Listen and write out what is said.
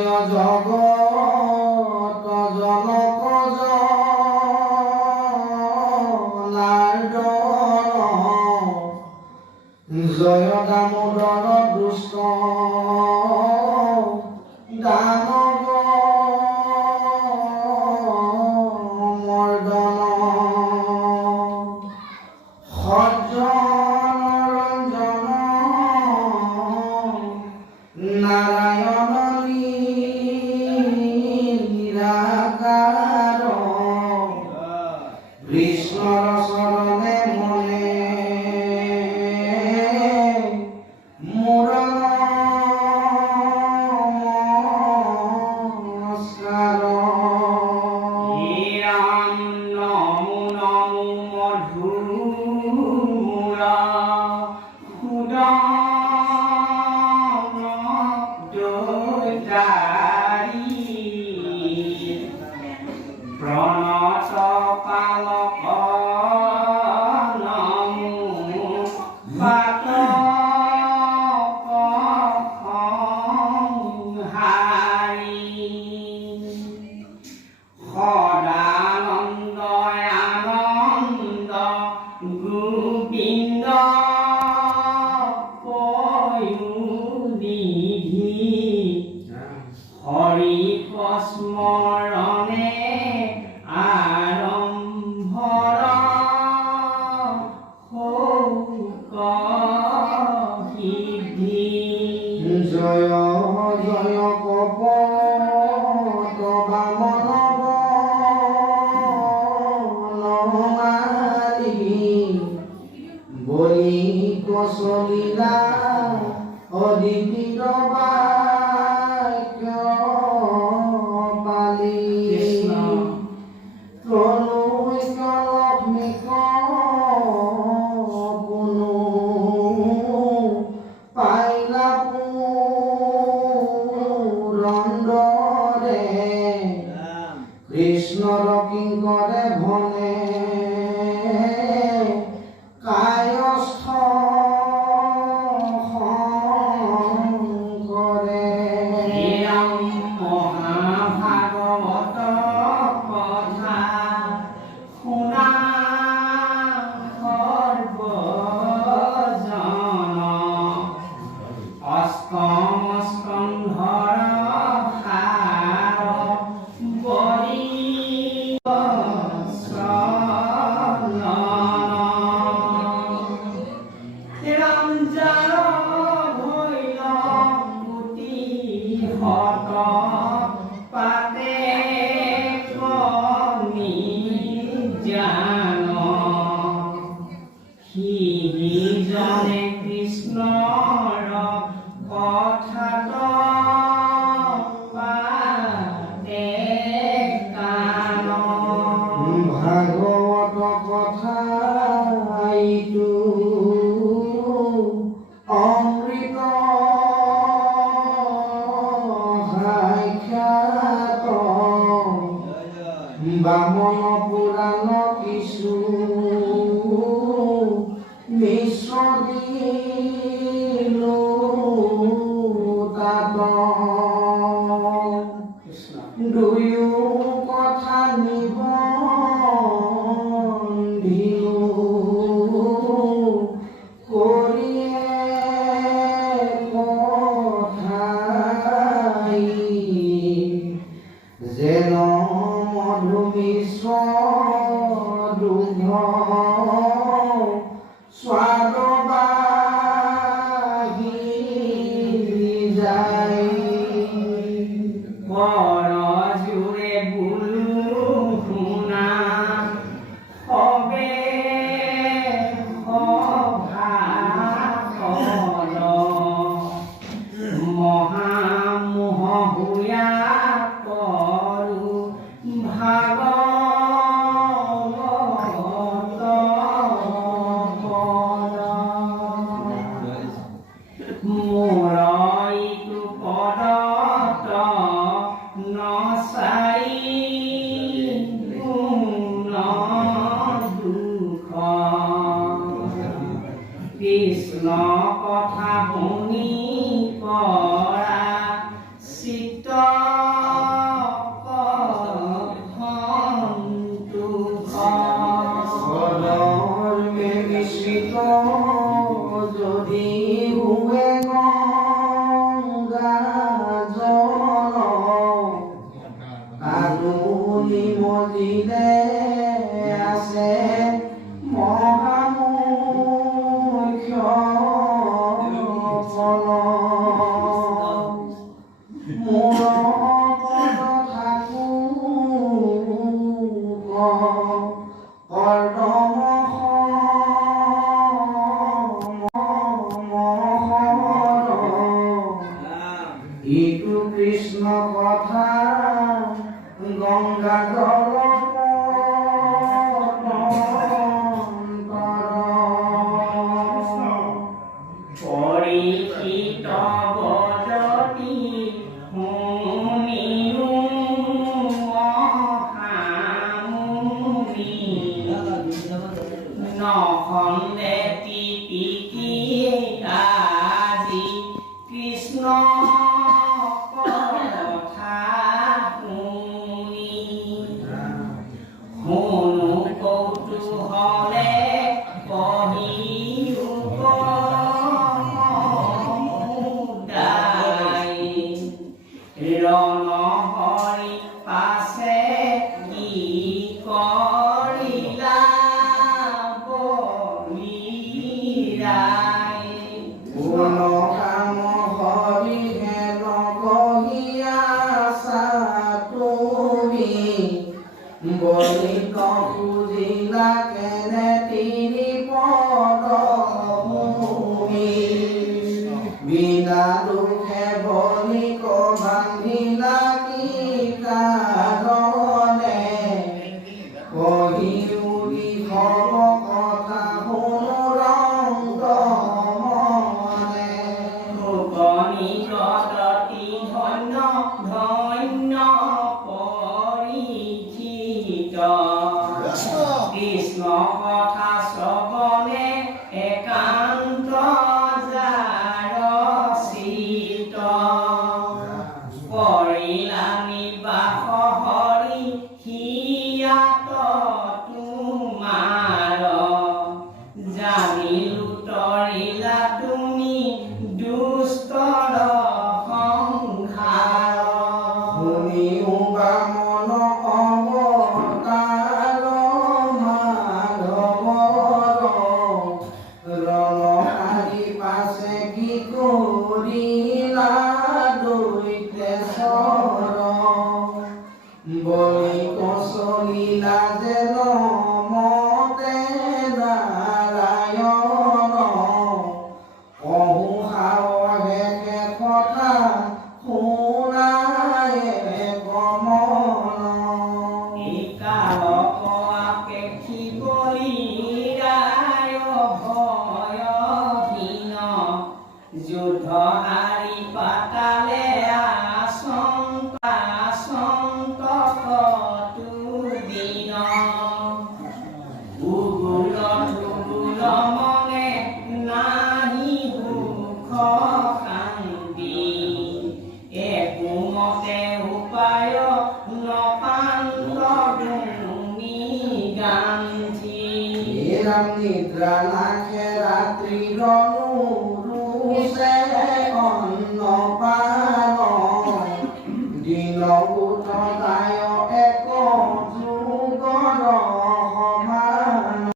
জয় জগত জনক জনাৰ্দন জয় দামোদৰ দুষ্ট দানব মৰ্দন সজ্জন ৰঞ্জন নারায়ণ নিরাকার কৃষ্ণর শরণে মনে মোর নমস্কার। রাম নমো নমো মধুরা প্রণত পালক নমো হারি সদানন্দ আনন্দ গোবিন্দ পয়োনিধি হৰি স্মৰণে আৰম্ভৰ শৌক সিদ্ধি। জয় জয় কপট বামনব নমালি বলি কচলিলা অদিতিৰ বাক্য পালি তনুক লক্ষ্মীক কোনো পাইলা পুৰন্দৰে কৃষ্ণৰ কিংকৰে ভনে কায়স্থ শংকৰে। ৰাম মহাভাগৱত কথা শুনা সৰ্বজন অষ্টম স্কন্ধৰ সাৰ বলি ৰাম যাৰ ভৈল পুতি হত পাতে কমি জান সিজনে কৃষ্ণৰ কথাত পাতে কাণ। ভাগৱত কথা এইটো অমৃত সাক্ষাৎ বামন পুৰাণ কিছু মিশ্ৰ দিলো তাত দুয়ো কথা নিবন্ধিলো কৰিয়ে কথাই যেন মধু মিশ্ৰ দুগ্ধ স্বাদ বাঢ়ি যায়। বৰ জোৰে ইটো কৃষ্ণ কথা গংগা জল পৰীক্ষিত বদতি শুনিও মহামুনি নহন্দে পিপিকি আজি কৃষ্ণ কথা শুনি শুনো কৌতূহলে পঢ়িও ৰণহৰি পাছে কি কৰিলা বলিৰাই কোন কাম হৰিহে নকহিয়া তুমি বলি খুজিলা কেনে তিনি পদ ভূমি বিনা দুখে বলি ভাঙিলা কি কাৰণে কহি উৰি হব কথা শুনো মনে ভুৱনী গদতি ধন্য ধন্য পৰীক্ষিত কৃষ্ণ কথা শ্ৰৱণে একান্ত যাৰ চিত কৰিলা নিবাস হৰি হিয়াত তোমাৰ জানিলো তৰিলা তুমি দুষ্টৰ সংসাৰ শুনিও বামন অৱতাৰ মাধৱৰ ৰণহাৰি পাছে কি কৰিলা দৈতেশ্বৰ বলি কচলিলা যেন মতে নাৰায়ণ অহু সাৱহে কথা শুনায় গমন একালক আপেক্ষী বলিৰায় ভয়হীন যুদ্ধ হাৰি পাতালে দিন উগুল থুগুল মনে নাহি সুখ শান্তি একোমতে উপায় নপান্ত গুণী গান্ধী এরাম নিদ্রা নাখে রাত্রি রনুরুষে অন্ন পান দিন উঠতায়